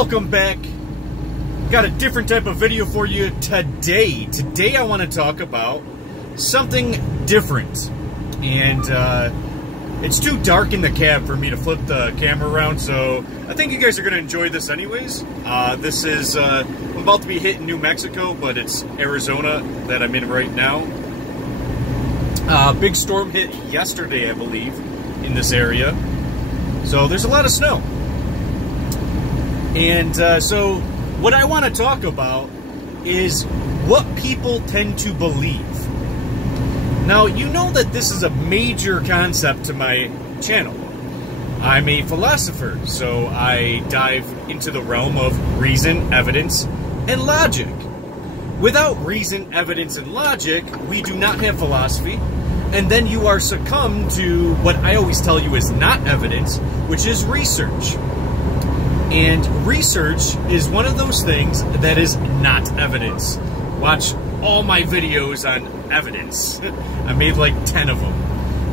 Welcome back. Got a different type of video for you today. Today I want to talk about something different. And it's too dark in the cab for me to flip the camera around, so I think you guys are going to enjoy this anyways. This is, I'm about to be hitting New Mexico, but it's Arizona that I'm in right now. Big storm hit yesterday, I believe, in this area. So there's a lot of snow. And so what I want to talk about is what people tend to believe. Now, you know that this is a major concept to my channel. I'm a philosopher, so I dive into the realm of reason, evidence, and logic. Without reason, evidence, and logic, we do not have philosophy, and then you are succumbed to what I always tell you is not evidence, which is research. And research is one of those things that is not evidence. Watch all my videos on evidence. I made like 10 of them,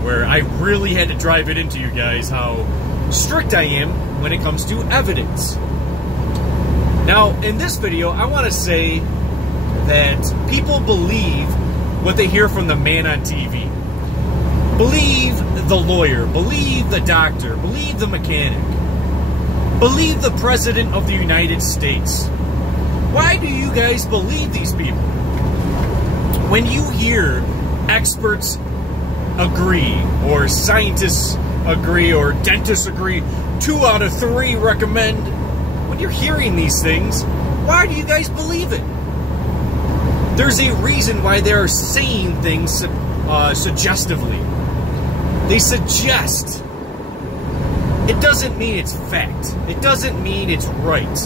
where I really had to drive it into you guys how strict I am when it comes to evidence. Now, in this video, I want to say that people believe what they hear from the man on TV. Believe the lawyer, believe the doctor, believe the mechanic. Believe the President of the United States. Why do you guys believe these people? When you hear experts agree, or scientists agree, or dentists agree, 2 out of 3 recommend, when you're hearing these things, why do you guys believe it? There's a reason why they're saying things suggestively. They suggest. It doesn't mean it's fact. It doesn't mean it's right.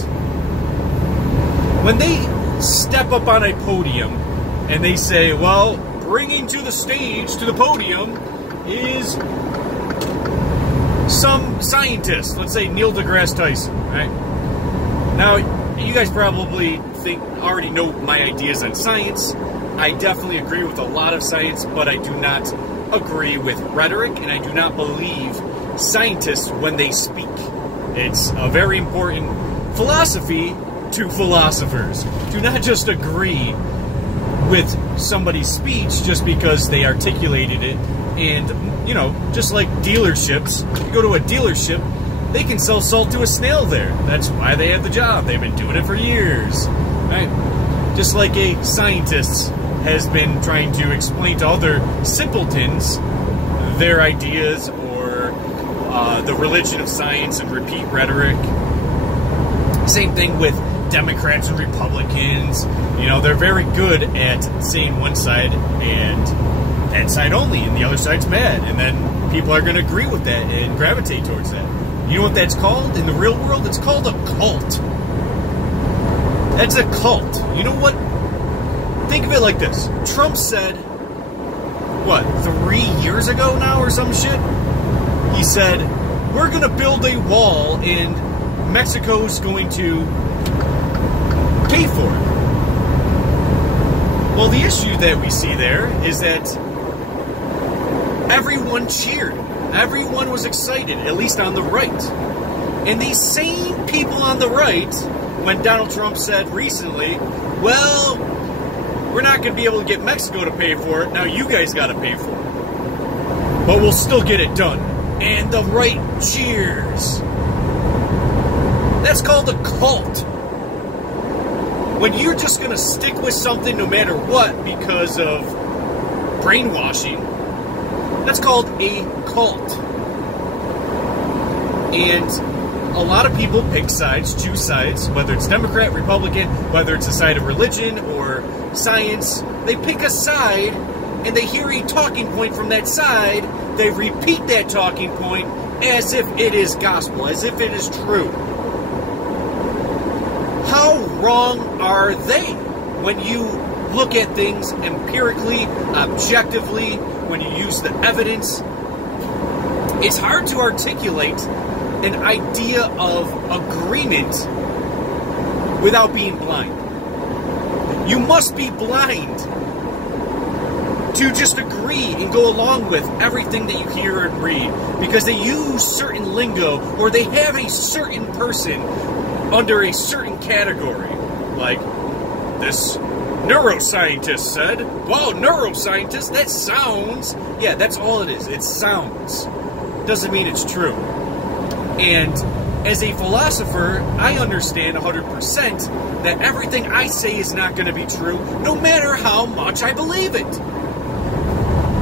When they step up on a podium and they say, well, bringing to the stage, to the podium, is some scientist, let's say Neil deGrasse Tyson, right? Now, you guys probably already know my ideas on science. I definitely agree with a lot of science, but I do not agree with rhetoric, and I do not believe scientists when they speak. It's a very important philosophy to philosophers. Do not just agree with somebody's speech just because they articulated it. And, you know, just like dealerships, you go to a dealership, they can sell salt to a snail there. That's why they have the job. They've been doing it for years. Right? Just like a scientist has been trying to explain to other simpletons their ideas, or the religion of science, and repeat rhetoric. Same thing with Democrats and Republicans. You know, they're very good at saying one side and that side only, and the other side's mad. And then people are going to agree with that and gravitate towards that. You know what that's called in the real world? It's called a cult. That's a cult. You know what? Think of it like this. Trump said, what, 3 years ago now or some shit? He said, we're going to build a wall and Mexico's going to pay for it. Well, the issue that we see there is that everyone cheered. Everyone was excited, at least on the right. And these same people on the right, when Donald Trump said recently, well, we're not going to be able to get Mexico to pay for it, now you guys got to pay for it. But we'll still get it done. And the right cheers. That's called a cult. When you're just going to stick with something no matter what because of brainwashing, that's called a cult. And a lot of people pick sides, choose sides, whether it's Democrat, Republican, whether it's a side of religion or science. They pick a side and they hear a talking point from that side. They repeat that talking point as if it is gospel, as if it is true. How wrong are they when you look at things empirically, objectively, when you use the evidence? It's hard to articulate an idea of agreement without being blind. You must be blind to just agree and go along with everything that you hear and read because they use certain lingo or they have a certain person under a certain category. Like, this neuroscientist said, well, neuroscientist, that sounds... Yeah, that's all it is. It sounds. Doesn't mean it's true. And as a philosopher, I understand 100% that everything I say is not going to be true, no matter how much I believe it.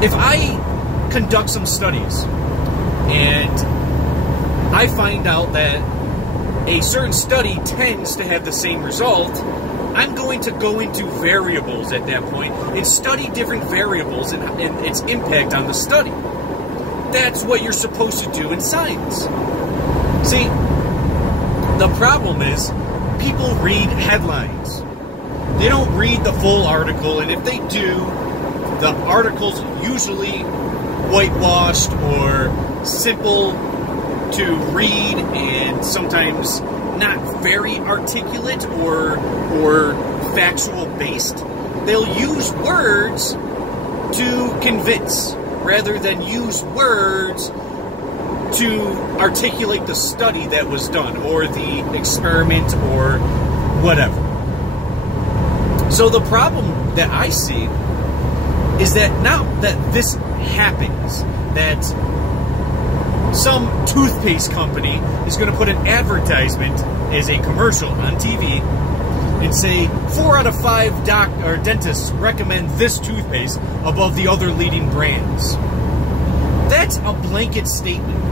If I conduct some studies and I find out that a certain study tends to have the same result, I'm going to go into variables at that point and study different variables and its impact on the study. That's what you're supposed to do in science. See, the problem is people read headlines. They don't read the full article, and if they do, the article's usually whitewashed or simple to read and sometimes not very articulate or factual based. They'll use words to convince rather than use words to articulate the study that was done or the experiment or whatever. So the problem that I see is that now that this happens, that some toothpaste company is going to put an advertisement as a commercial on TV and say 4 out of 5 dentists recommend this toothpaste above the other leading brands. That's a blanket statement.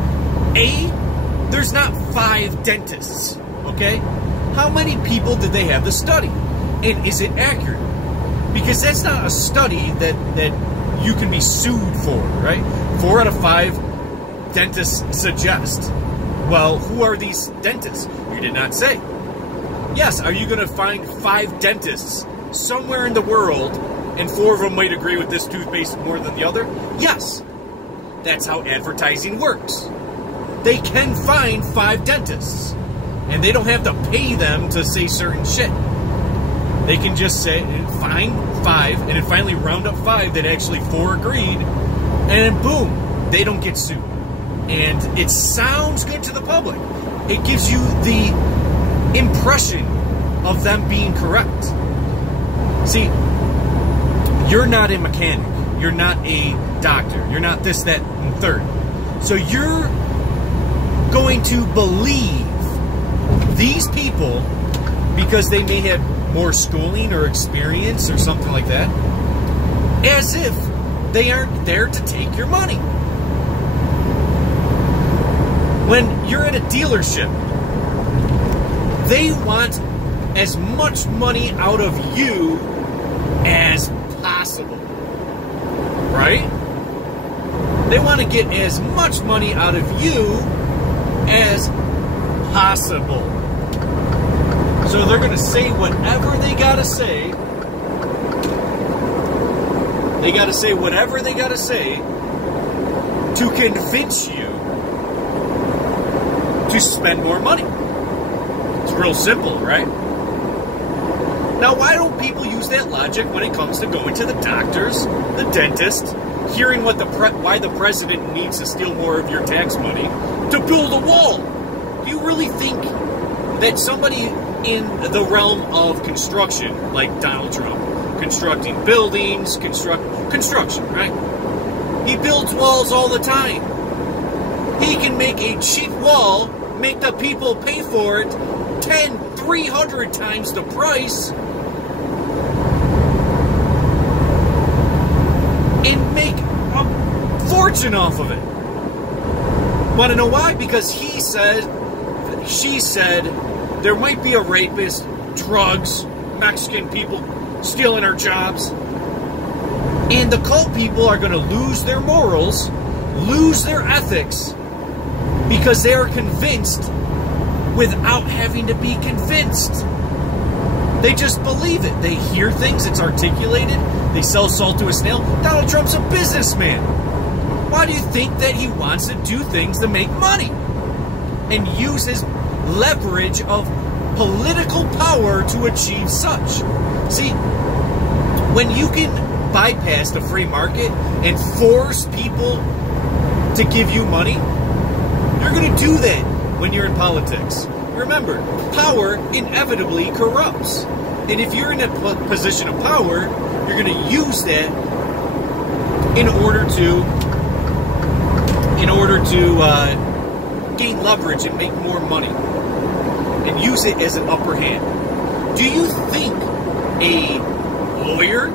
There's not 5 dentists, okay? How many people did they have to study? And is it accurate? Because that's not a study that you can be sued for, right? 4 out of 5 dentists suggest. Well, who are these dentists? You did not say. Yes, are you going to find 5 dentists somewhere in the world and 4 of them might agree with this toothpaste more than the other? Yes. That's how advertising works. They can find 5 dentists, and they don't have to pay them to say certain shit. They can just say, find 5, and then finally round up 5 that actually 4 agreed, and boom, they don't get sued. And it sounds good to the public. It gives you the impression of them being correct. See, you're not a mechanic. You're not a doctor. You're not this, that, and third. So you're going to believe these people because they may have more schooling or experience or something like that, as if they aren't there to take your money. When you're at a dealership, they want as much money out of you as possible, right? They want to get as much money out of you as possible. So they're going to say whatever they got to say. They got to say whatever they got to say to convince you to spend more money. It's real simple, right? Now, why don't people use that logic when it comes to going to the doctors, the dentist, hearing what why the president needs to steal more of your tax money to build a wall? Do you really think that somebody in the realm of construction, like Donald Trump, constructing buildings, construction, right? He builds walls all the time. He can make a cheap wall, make the people pay for it 300 times the price, and make a fortune off of it. Want to know why? Because he said, she said, there might be a rapist, drugs, Mexican people stealing our jobs. And the cult people are going to lose their morals, lose their ethics, because they are convinced without having to be convinced. They just believe it. They hear things, it's articulated, they sell salt to a snail. Donald Trump's a businessman. Why do you think that he wants to do things to make money and use his leverage of political power to achieve such? See, when you can bypass the free market and force people to give you money, you're going to do that when you're in politics. Remember, power inevitably corrupts. And if you're in a position of power, you're going to use that in order to gain leverage and make more money and use it as an upper hand. Do you think a lawyer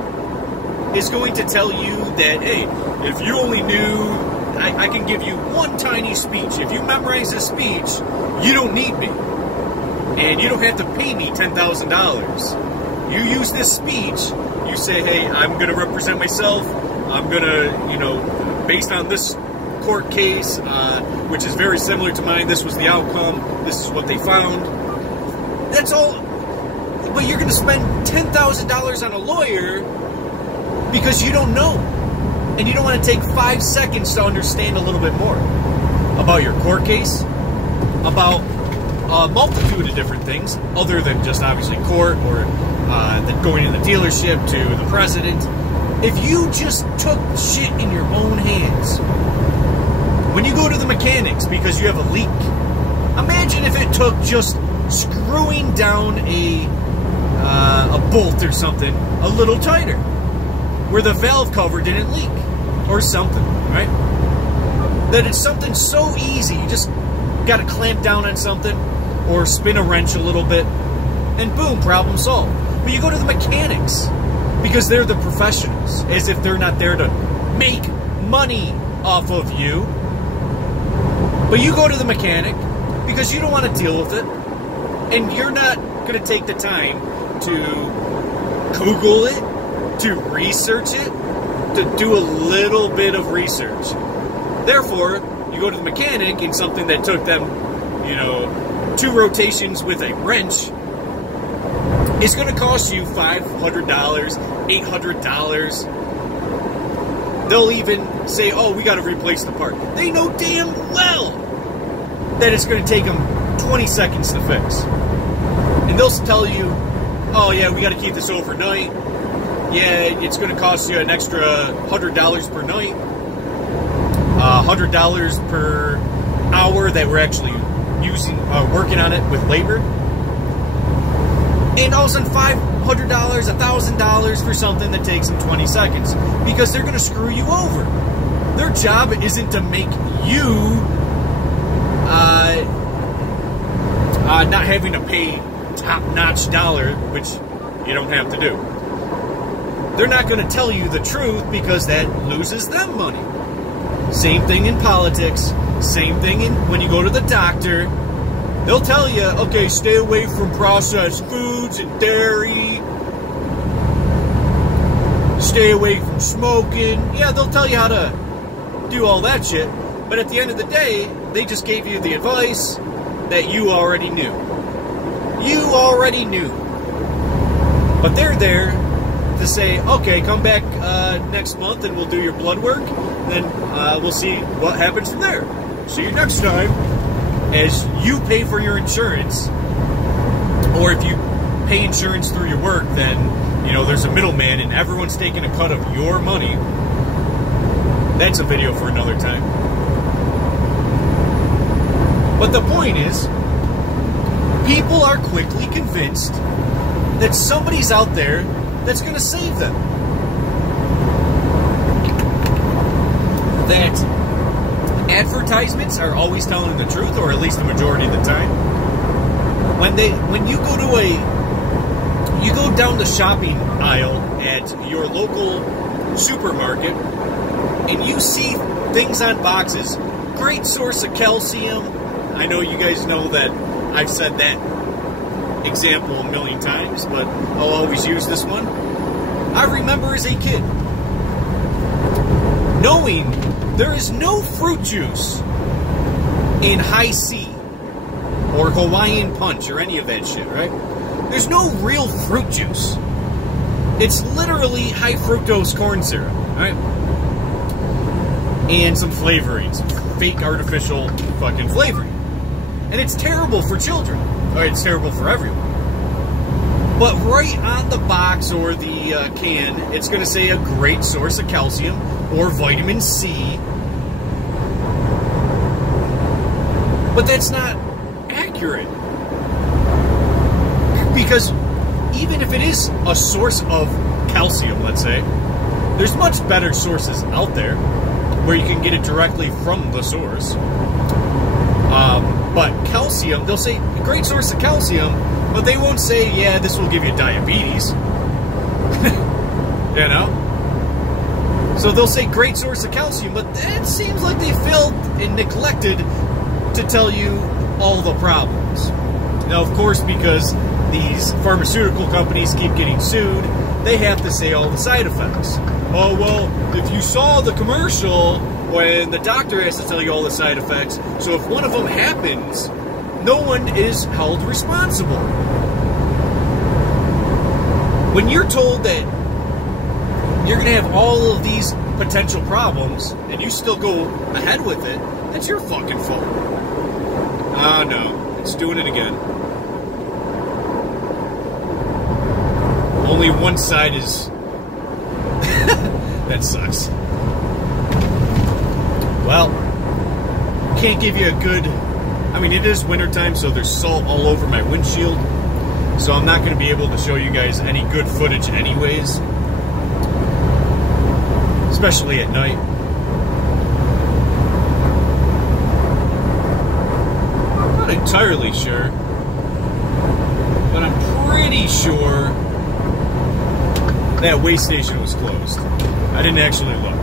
is going to tell you that, hey, if you only knew, I can give you one tiny speech. If you memorize this speech, you don't need me. And you don't have to pay me $10,000. You use this speech, you say, hey, I'm going to represent myself. I'm going to, based on this court case, which is very similar to mine, this was the outcome, this is what they found. That's all. But you're going to spend $10,000 on a lawyer because you don't know. And you don't want to take 5 seconds to understand a little bit more about your court case, about a multitude of different things, other than just obviously court or going in the dealership to the president. If you just took shit in your own hands, when you go to the mechanics because you have a leak, imagine if it took just screwing down a bolt or something a little tighter, where the valve cover didn't leak, or something, right? That it's something so easy, you just got to clamp down on something, or spin a wrench a little bit, and boom, problem solved. But you go to the mechanics, because they're the professionals, as if they're not there to make money off of you. But you go to the mechanic, because you don't want to deal with it, and you're not going to take the time to Google it, to research it, to do a little bit of research. Therefore, you go to the mechanic in something that took them, 2 rotations with a wrench. It's going to cost you $500, $800. They'll even say, oh, we got to replace the part. They know damn well that it's going to take them 20 seconds to fix. And they'll tell you, oh yeah, we got to keep this overnight. Yeah, it's going to cost you an extra $100 per night. $100 per hour that we're actually working on it with labor. And all of a sudden $500, $1,000 for something that takes them 20 seconds. Because they're going to screw you over. Their job isn't to make you not having to pay top-notch dollar, which you don't have to do. They're not going to tell you the truth because that loses them money. Same thing in politics. Same thing when you go to the doctor. They'll tell you, okay, stay away from processed foods and dairy. Stay away from smoking. Yeah, they'll tell you how to do all that shit. But at the end of the day, they just gave you the advice that you already knew. You already knew. But they're there to say, okay, come back next month and we'll do your blood work. Then we'll see what happens from there. See you next time. As you pay for your insurance, or if you pay insurance through your work, then, there's a middleman and everyone's taking a cut of your money. That's a video for another time. But the point is, people are quickly convinced that somebody's out there that's going to save them. That advertisements are always telling the truth, or at least the majority of the time. When you go down the shopping aisle at your local supermarket, and you see things on boxes, great source of calcium. I know you guys know that I've said that example a million times, but I'll always use this one. I remember as a kid knowing there is no fruit juice in High C or Hawaiian Punch or any of that shit, right? There's no real fruit juice. It's literally high fructose corn syrup, right? And some flavoring, some fake artificial fucking flavoring. And it's terrible for children. Or it's terrible for everyone. But right on the box or the can, it's going to say a great source of calcium or vitamin C. But that's not accurate. Because even if it is a source of calcium, let's say, there's much better sources out there where you can get it directly from the source. But calcium, they'll say a great source of calcium, but they won't say, yeah, this will give you diabetes. You know? So they'll say great source of calcium, but it seems like they failed and neglected to tell you all the problems. Now, of course, because these pharmaceutical companies keep getting sued, they have to say all the side effects. Oh, well, if you saw the commercial when the doctor has to tell you all the side effects, so if one of them happens, no one is held responsible. When you're told that you're going to have all of these potential problems and you still go ahead with it, that's your fucking fault. Ah, no, it's doing it again. Only one side is... that sucks. Well, can't give you a good... I mean, it is wintertime, so there's salt all over my windshield. So I'm not going to be able to show you guys any good footage anyways. Especially at night. I'm not entirely sure. But I'm pretty sure that way station was closed. I didn't actually look.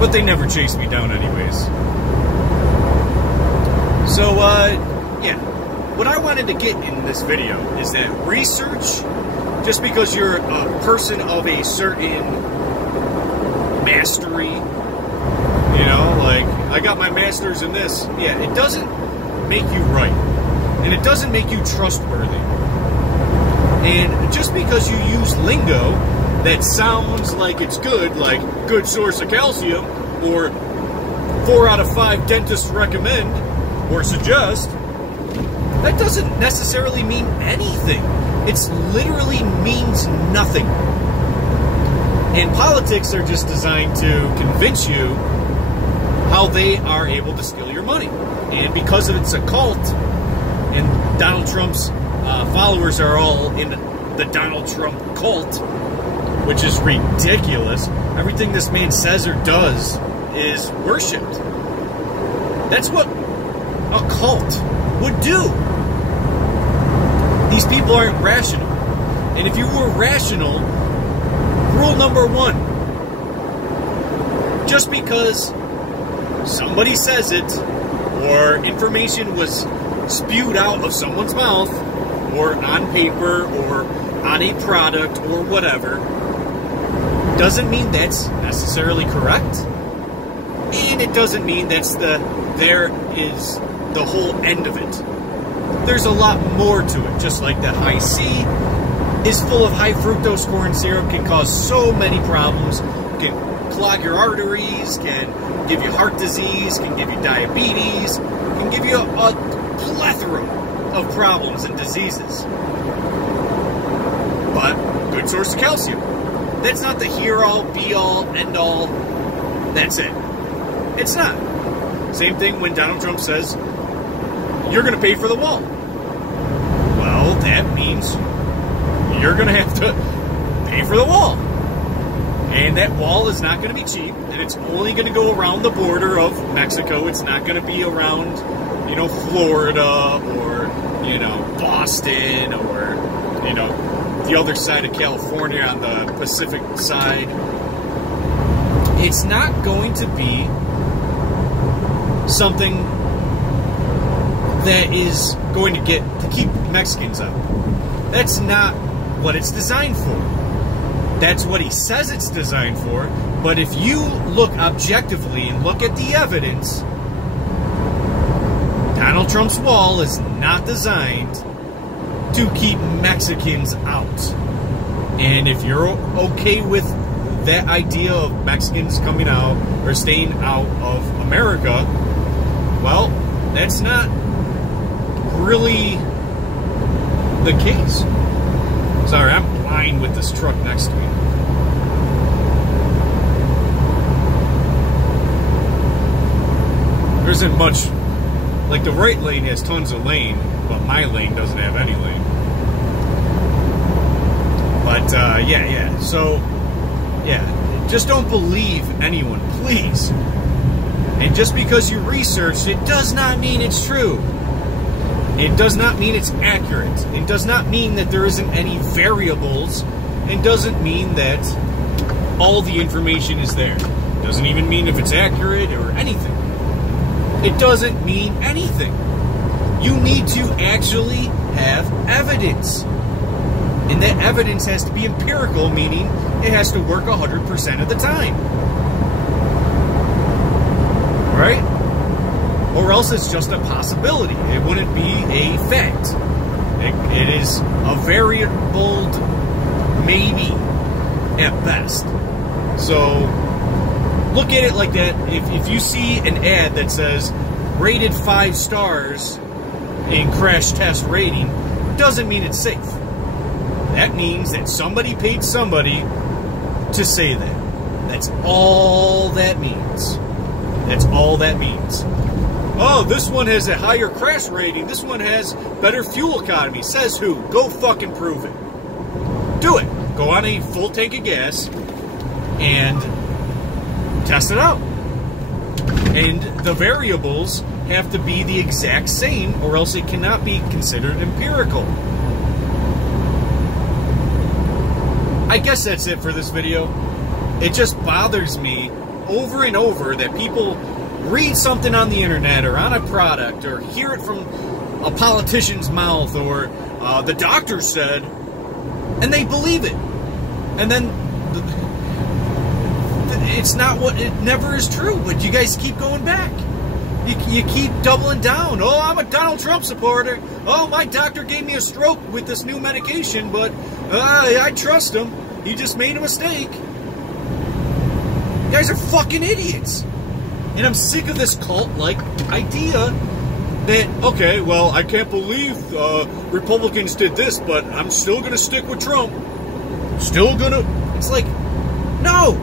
But they never chased me down anyways. So, yeah. What I wanted to get in this video is that research, just because you're a person of a certain mastery, you know, like, I got my master's in this, yeah, it doesn't make you right. And it doesn't make you trustworthy. And just because you use lingo that sounds like it's good, like good source of calcium, or 4 out of 5 dentists recommend or suggest, that doesn't necessarily mean anything. It literally means nothing. And politics are just designed to convince you how they are able to steal your money. And because it's a cult, and Donald Trump's followers are all in the Donald Trump cult, which is ridiculous. Everything this man says or does is worshipped. That's what a cult would do. These people aren't rational. And if you were rational, rule number 1, just because somebody says it, or information was spewed out of someone's mouth, or on paper, or on a product, or whatever, doesn't mean that's necessarily correct. And it doesn't mean there is the whole end of it. There's a lot more to it, just like that high C is full of high fructose corn syrup, can cause so many problems, can clog your arteries, can give you heart disease, can give you diabetes, can give you a plethora of problems and diseases. But good source of calcium. That's not the here-all, be-all, end-all. That's it. It's not. Same thing when Donald Trump says, you're going to pay for the wall. Well, that means you're going to have to pay for the wall. And that wall is not going to be cheap, and it's only going to go around the border of Mexico. It's not going to be around, you know, Florida or, you know, Boston or, you know, the other side of California on the Pacific side. It's not going to be something that is going to keep Mexicans out. That's not what it's designed for. That's what he says it's designed for, but if you look objectively and look at the evidence, Donald Trump's wall is not designed to keep Mexicans out. And if you're okay with that idea of Mexicans coming out or staying out of America, well, that's not really the case. Sorry, I'm blind with this truck next to me. There isn't much, like the right lane has tons of lane, but my lane doesn't have any lane. But, yeah, so, yeah, just don't believe anyone, please. And just because you researched it does not mean it's true. It does not mean it's accurate. It does not mean that there isn't any variables. It doesn't mean that all the information is there. It doesn't even mean if it's accurate or anything. It doesn't mean anything. You need to actually have evidence. And that evidence has to be empirical, meaning it has to work 100% of the time. Right? Or else it's just a possibility. It wouldn't be a fact. It is a variable maybe at best. So look at it like that. If you see an ad that says rated 5 stars in crash test rating, doesn't mean it's safe. That means that somebody paid somebody to say that. That's all that means. That's all that means. Oh, this one has a higher crash rating. This one has better fuel economy. Says who? Go fucking prove it. Do it. Go on a full tank of gas and test it out. And the variables have to be the exact same, or else it cannot be considered empirical. I guess that's it for this video. It just bothers me over and over that people read something on the internet or on a product or hear it from a politician's mouth or the doctor said, and they believe it. And then it's not what, it never is true, but you guys keep going back. You keep doubling down. Oh, I'm a Donald Trump supporter. Oh, my doctor gave me a stroke with this new medication, but I trust him. He just made a mistake. You guys are fucking idiots. And I'm sick of this cult-like idea that, okay, well, I can't believe Republicans did this, but I'm still going to stick with Trump. Still going to... It's like, no.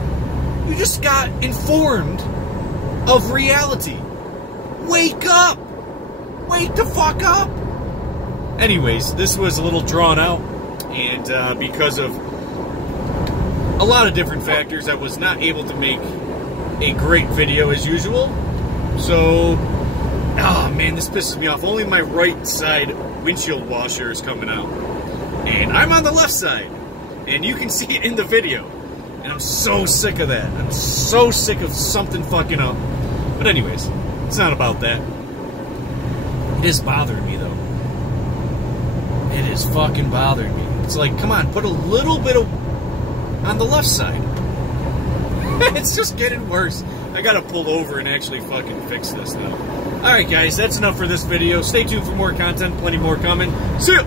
You just got informed of reality. Wake up! Wake the fuck up! Anyways, this was a little drawn out, and because of a lot of different factors, I was not able to make a great video as usual. So, oh man, this pisses me off. Only my right side windshield washer is coming out. And I'm on the left side, and you can see it in the video. And I'm so sick of that. I'm so sick of something fucking up. But anyways, it's not about that. It is bothering me, though. It is fucking bothering me. It's like, come on, put a little bit of on the left side. It's just getting worse. I gotta pull over and actually fucking fix this now. Alright guys, that's enough for this video. Stay tuned for more content. Plenty more coming. See ya!